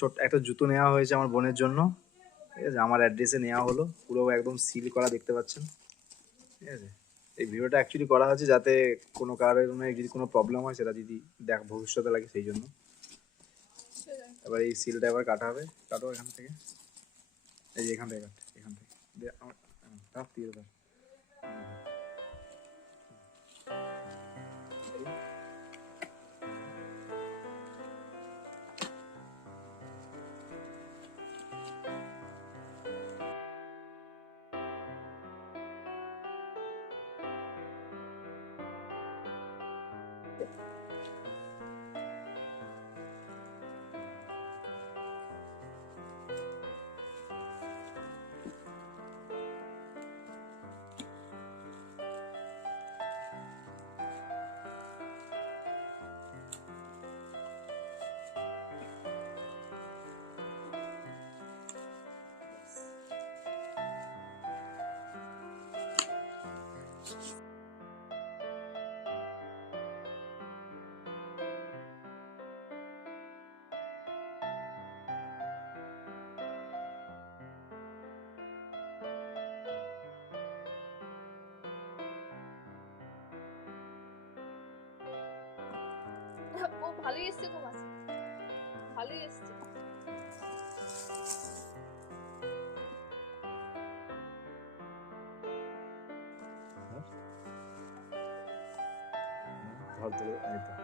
ছোট্ট একটা জুতো নেওয়া হয়েছে আমার বোনের জন্য। ঠিক আছে? আমার অ্যাড্রেসে নেওয়া হলো। পুরো একদম সিল করা দেখতে পাচ্ছেন। ঠিক আছে? এই ভিডিওটা অ্যাকচুয়ালি করা হয়েছে যাতে কোনো কারণে যদি কোনো প্রবলেম হয় সেটা যদি ভবিষ্যতে লাগে সেই জন্য। এবার এই সিলটা এবার কাটা হবে। কাটো এখান থেকে। এই যে এখান থেকে কাট, এখান থেকে। আমার কাট দিয়ে দাও। ও ভালোই এসছে গো মাছ, ভালোই এসছে। ধর, এই তো।